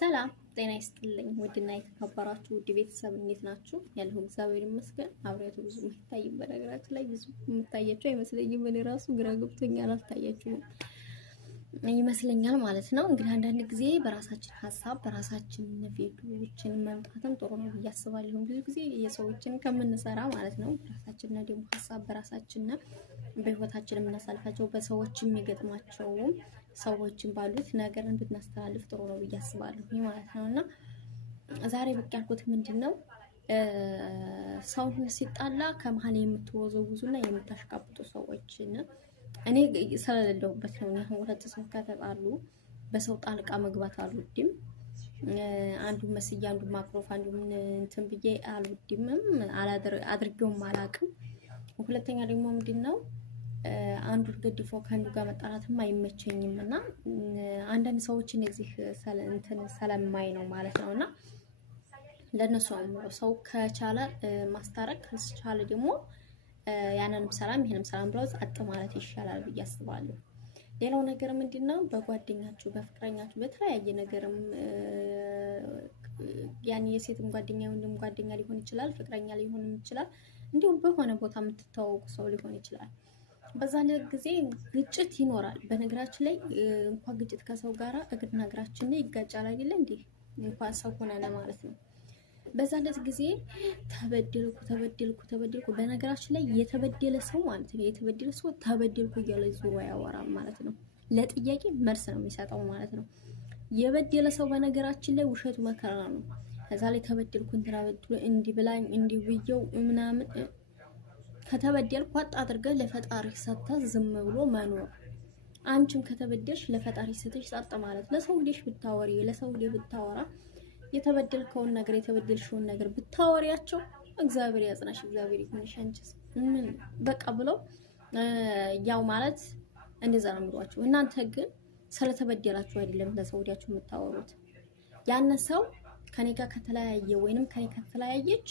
ሰላም ጤና ይስጥልኝ። ውድና የተከበራችሁ ውድ ቤተሰብ እንዴት ናችሁ? ያለሁ እግዚአብሔር ይመስገን። አብሬቱ ብዙ የምታይም በነገራችን ላይ ብዙ የምታያችሁ አይመስለኝም። እኔ ራሱ ግራ ገብቶኛል። አልታያችሁም ይመስለኛል ማለት ነው። እንግዲህ አንዳንድ ጊዜ በራሳችን ሀሳብ በራሳችን ቪዲዮዎችን መምጣትም ጥሩ ነው ብዬ አስባለሁ። ብዙ ጊዜ የሰዎችን ከምንሰራ ማለት ነው በራሳችን ደግሞ ሀሳብ በራሳችን በህይወታችን የምናሳልፋቸው በሰዎች የሚገጥማቸው ሰዎችን ባሉት ነገርን ብናስተላልፍ ጥሩ ነው ብዬ አስባለሁ ማለት ነውና ዛሬ ብቅ ያልኩት ምንድነው ሰው ሲጣላ ከመሀል የምትወዘውዙና የምታሽቃብጡ ሰዎች እኔ ስለሌለሁበት ነው። አሁን ሁለት ሰው ከተጣሉ በሰው ጣልቃ መግባት አልወድም። አንዱ መስያ አንዱ ማክሮፍ አንዱ እንትን ብዬ አልወድምም አድርጌውም አላውቅም። ሁለተኛ ደግሞ ምንድነው አንዱ ገድፎ ከአንዱ ጋር መጣላትም አይመቸኝም እና አንዳንድ ሰዎች እነዚህ ሰለማይ ነው ማለት ነውና ለነሱ ሰው ከቻለ ማስታረቅ ካልቻለ ደግሞ ያንንም ሰላም ይሄንም ሰላም ብለው ጸጥ ማለት ይሻላል ብዬ አስባለሁ። ሌላው ነገር ምንድነው በጓደኛችሁ በፍቅረኛችሁ በተለያየ ነገርም ያን የሴትም ጓደኛ ወንድም ጓደኛ ሊሆን ይችላል ፍቅረኛ ሊሆን ይችላል እንዲሁም በሆነ ቦታ የምትተዋወቁ ሰው ሊሆን ይችላል። በዛ ጊዜ ግጭት ይኖራል። በነገራችን ላይ እንኳን ግጭት ከሰው ጋራ እግርና እግራችን ይጋጫል አይደል እንዴ? እንኳን ሰው ሆነና ማለት ነው። በዛ ጊዜ ተበደልኩ በነገራችን ላይ የተበደለ ሰው ማለት ነው የተበደለ ሰው ተበደልኩ እያለ ዙሮ ያወራል ማለት ነው። ለጥያቄ መልስ ነው የሚሰጠው ማለት ነው። የበደለ ሰው በነገራችን ላይ ውሸቱ መከራ ነው። ከዛ ላይ ተበደልኩ እንዲህ ብላኝ እንዲህ ብየው ምናምን ከተበደልኩ ዋጥ አድርገህ ለፈጣሪ ሰጥተህ ዝም ብሎ መኖር። አንቺም ከተበደልሽ ለፈጣሪ ሰጥተሽ ጸጥ ማለት። ለሰው ልጅ ብታወሪ ለሰው ልጅ ብታወራ የተበደልከውን ነገር የተበደልሽውን ነገር ብታወሪያቸው እግዚአብሔር ያጽናሽ እግዚአብሔር ይሁንሽ አንቺስ ምን በቃ ብለው ያው ማለት እንደዛ ነው የሚሏችሁ። እናንተ ግን ስለተበደላችሁ አይደለም ለሰው ልጅ የምታወሩት። ያን ሰው ከኔ ጋር ከተለያየ ወይንም ከኔ ከተለያየች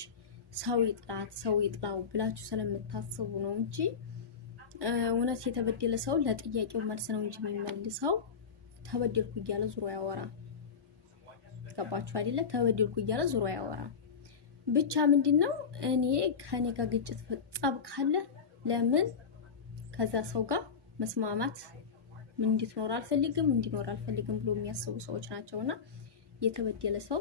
ሰው ይጥላት ሰው ይጥላው ብላችሁ ስለምታስቡ ነው እንጂ እውነት የተበደለ ሰው ለጥያቄው መልስ ነው እንጂ የሚመልሰው ተበደልኩ እያለ ዙሮ ያወራ። ገባችሁ አይደለ? ተበደልኩ እያለ ዙሮ ያወራ። ብቻ ምንድነው እኔ ከኔ ጋር ግጭት ጸብ ካለ ለምን ከዛ ሰው ጋር መስማማት ምን እንድትኖር አልፈልግም ብሎ የሚያስቡ ሰዎች ናቸውና የተበደለ ሰው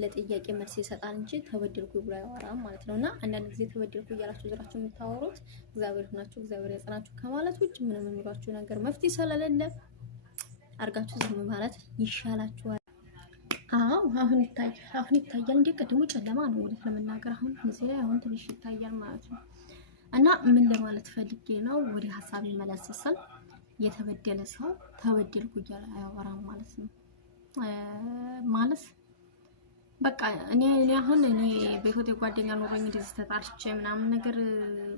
ለጥያቄ መልስ ይሰጣል እንጂ ተበደልኩ ብሎ ያወራል ማለት ነውና አንዳንድ ጊዜ ተበደልኩ እያላችሁ ዝራችሁ የምታወሩት እግዚአብሔር ሆናችሁ እግዚአብሔር ያጸናችሁ ከማለት ውጭ ምንም የሚሏችሁ ነገር መፍትሄ ስለሌለ አርጋችሁ ዝም ማለት ይሻላችኋል። አሁን ይታያል እንዴ? ቀድሞ ጨለማ ነው ወደ ለመናገር አሁን እዚህ ላይ አሁን ትንሽ ይታያል ማለት ነው። እና ምን ለማለት ፈልጌ ነው ወደ ሐሳብ ይመለሳል። የተበደለ ሰው ተበደልኩ እያለ አያወራም ማለት ነው። ማለት በቃ እኔ በህይወቴ ጓደኛ ኖረኝ እንደዚህ ተጣልቼ ምናምን ነገር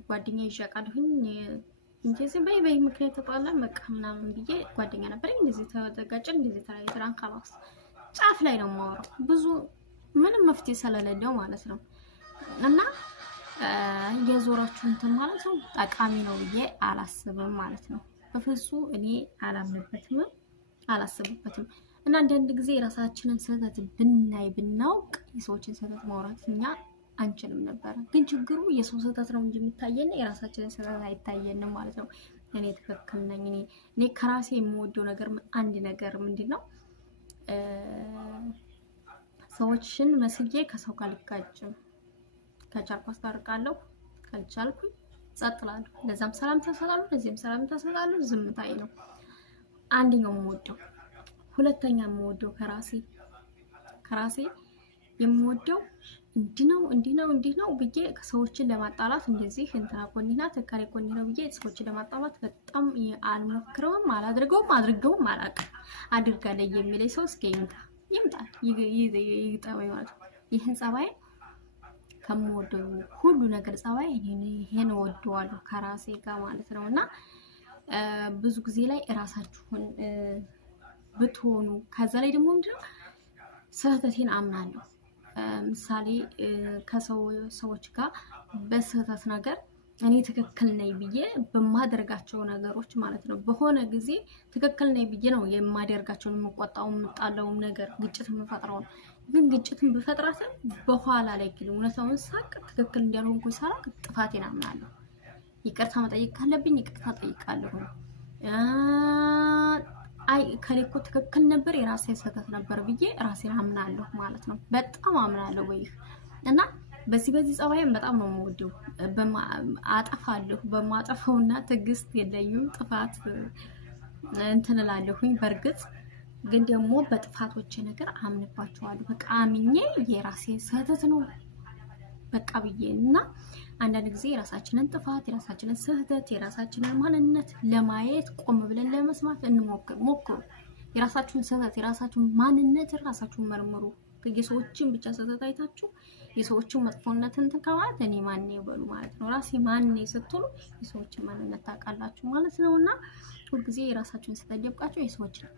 ጓደኛ ይሻቃልሁኝ እንደዚህ በይ ምክንያት ተጣላን በቃ ምናምን ብዬ ጓደኛ ነበረኝ እንደዚህ ተጋጨን እንደዚህ ተራይተራን ካላስ ጫፍ ላይ ነው የማወራው ብዙ ምንም መፍትሄ ስለሌለው ማለት ነው። እና የዞራችሁ እንትን ማለት ነው ጠቃሚ ነው ብዬ አላስብም ማለት ነው። በፍጹም እኔ አላምንበትም አላስብበትም። እና አንዳንድ ጊዜ የራሳችንን ስህተት ብናውቅ የሰዎችን ስህተት ማውራት እኛ አንችልም ነበር። ግን ችግሩ የሰው ስህተት ነው እንጂ የሚታየን የራሳችንን ስህተት አይታየንም ማለት ነው። እኔ ትክክል ነኝ እኔ ከራሴ የምወደው ነገር አንድ ነገር ምንድነው ሰዎችን መስዬ ከሰው ጋር ልጋጭም ከቻልኩ አስታርቃለሁ ካልቻልኩኝ ጸጥ እላለሁ። ለዛም ሰላም ተሰጣሉ ለዚህም ሰላም ተሰጣሉ ዝምታዬ ነው አንደኛው የምወደው። ሁለተኛ የምወደው ከራሴ የምወደው እንዲህ ነው ብዬ ሰዎችን ለማጣላት እንደዚህ እንትና ኮኒናት ተካሪ ኮኒ ነው ብዬ ሰዎችን ለማጣላት በጣም አልሞክረውም አላድርገውም አድርገውም አላውቅም። አድርጋለሁ የሚለኝ ሰው እስኪ ይምጣ ይጠባይ ማለት ነው። ይሄን ጸባይ ከምወደው ሁሉ ነገር ጸባይ ይሄን ወደዋለሁ ከራሴ ጋር ማለት ነውና ብዙ ጊዜ ላይ ራሳችሁን ብትሆኑ ከዛ ላይ ደግሞ ምንድነው ስህተቴን አምናለሁ። ምሳሌ ከሰዎች ጋር በስህተት ነገር እኔ ትክክል ነኝ ብዬ በማደርጋቸው ነገሮች ማለት ነው። በሆነ ጊዜ ትክክል ነኝ ብዬ ነው የማደርጋቸው፣ የምቆጣው፣ የምጣለውም ነገር ግጭት የምፈጥረው። ግን ግጭትን ብፈጥራትም በኋላ ላይ ግን እውነታውን ሳቅ ትክክል እንዳልሆንኩ ሳላቅ ጥፋቴን አምናለሁ። ይቅርታ መጠየቅ ካለብኝ ይቅርታ ጠይቃለሁ። አይ ከሌ እኮ ትክክል ነበር የራሴ ስህተት ነበር ብዬ ራሴን አምናለሁ ማለት ነው። በጣም አምናለሁ ወይ እና በዚህ ጸባይም በጣም ነው የምወደው። አጠፋለሁ በማጠፋውና ትዕግስት የለኝም። ጥፋት እንትን እላለሁኝ። በእርግጥ ግን ደግሞ በጥፋቶቼ ነገር አምንባቸዋለሁ። በቃ አምኜ የራሴ ስህተት ነው በቃ ብዬ እና አንዳንድ ጊዜ የራሳችንን ጥፋት፣ የራሳችንን ስህተት፣ የራሳችንን ማንነት ለማየት ቆም ብለን ለመስማት ሞክሩ። የራሳችሁን ስህተት፣ የራሳችሁን ማንነት ራሳችሁን መርምሩ። የሰዎችን ብቻ ስህተት አይታችሁ የሰዎችን መጥፎነትን ከማለት እኔ ማን ነኝ በሉ ማለት ነው። ራሴ ማን ነኝ ስትሉ የሰዎችን ማንነት ታውቃላችሁ ማለት ነውና ሁልጊዜ የራሳችሁን ስህተት ደብቃችሁ የሰዎችን